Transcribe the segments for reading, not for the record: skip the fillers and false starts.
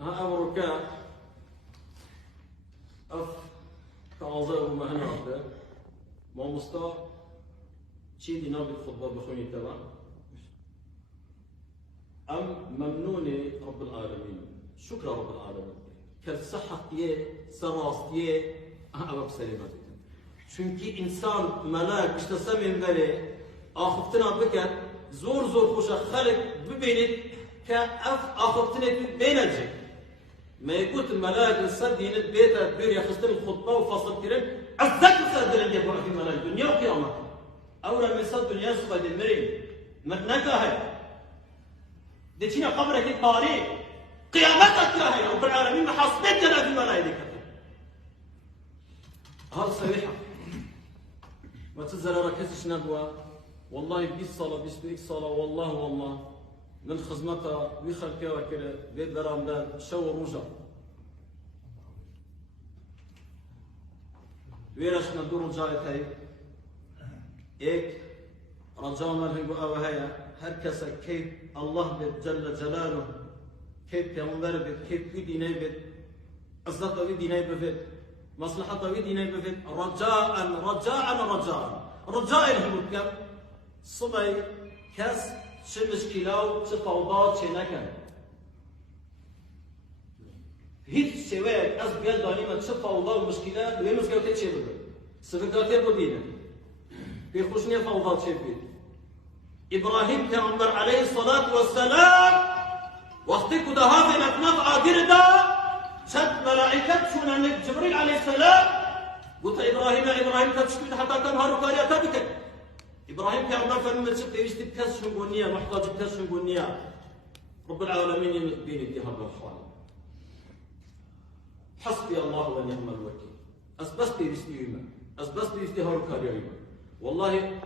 ها أمريكا أف كعزاء ومهنا عبده ما مستا شيء دينا بالخطبة بخوني تبع أم ممنون رب العالمين شكر رب العالمين كالصحة تيه سراس تيه أبغى بسلامتك çünkü insan melek işte semin beri ahıftına biket zor hoşa xalq bibinit ke af ahıftına beynecek mevcut melek sadinit beta bir yaxstin xutba ve fasıl kirin azzak sadrin diye bu melek dünya kıyamet awla mesad dünya sıfat merin nakahe دتينا قبرك الطارئ قيامتك يا هي رب العالمين محاسبتنا في ملائكته هذا صريحة ما تنزل ركزش نبوة والله بيس صلاة بيس بيك صلاة والله من خدمتها بيخلقها وكذا بيت برامدان شو رجع ويرش ندور رجعت هاي إيك رجعنا الهنجو أوهايا هركسا كيف الله جل جلاله كيف پیغمبر بید كيف في ديني بید عزت وی ديني بید مصلحة وی ديني بید رجاء الهمود كم صبي كاس شو مشكلة شو فوضات شو نكن هيك سواد أز بيال دانيما شو فوضات ومشكلة وين مسكوت شو بده سفكاتي بدينا بيخشني فوضات شو بيد إبراهيم پیغمبر عليه الصلاة والسلام وقتی کدا هذه نفنف عادر دا شد ملائكة شون جبريل عليه السلام قلت إبراهيم تشكيت حتى تنهار كارياتا بك إبراهيم پیغمبر فرمت شد تيشتي بكسر قنية محتاج بكسر قنية رب العالمين يمت بين اتهاب الخوان حسبي الله ونعم الوكيل أسبستي بستيما أسبستي بستهار كارياتا والله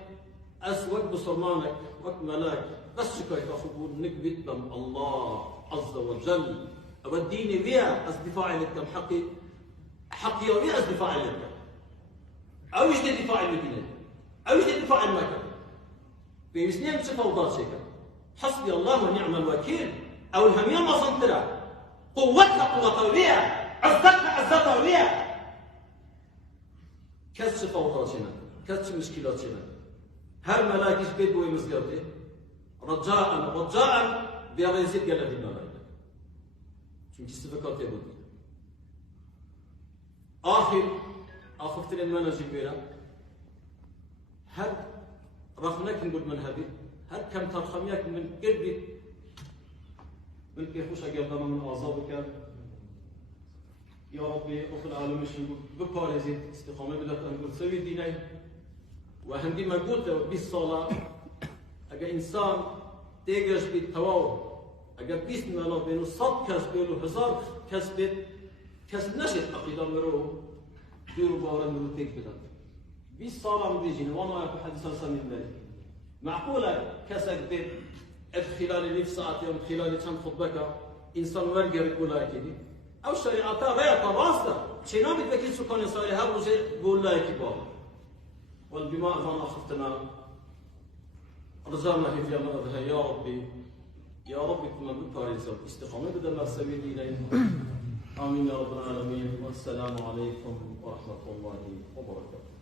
أسود بصرمانك وقت ملاك بس شكاية أخبور نكبت لم الله عز وجل أوديني بيها أصدفاع لكم حقي وبيها أصدفاع لكم أو يجد دفاع المدينة أو يجد دفاع المكان في مسنين بشفة وضع شيكا حسبي الله ونعم الوكيل أو الهمية ما صنترا قوتها قوة بيها عزتها بيها كاس شفة وضع شينا كاس مشكلات شينا هر ملاكش بيت بوي مسكوتي رجاء بيرزيد قال في الملائكة çünkü sıfakat yapıldı. آخر تلين مناجم بيرا هر رخناك نقول من هذه هر كم ترخمياك من قلبي من كيفوش أجابنا من أعصابك يا ربي أخو العالم نقول ببارزيد استقامة بالله نقول سوي ديني وهندي ما قلت بالصلاة أجا إنسان تيجش بالتواو أجا بيسم الله بينو صد كسب بينو هزار كسب نشط عقيدة مرو ديرو بارا مرو تيك بدن بالصلاة مديجين وانا يكون حديث سامي المالي معقولة كسب بين خلال 100 ساعة يوم خلال كم خطبك إنسان ورقة يقول كذي أو شريعتها غير تراسة شيء نابي تبكي سكان يصير هذا وجه بقول لا كبار والبماء ظن أخفتنا رجعنا في جماعتها يا ربي كما بكاريزا استقامة بدل مرسوي دينين آمين يا رب العالمين والسلام عليكم ورحمة الله وبركاته.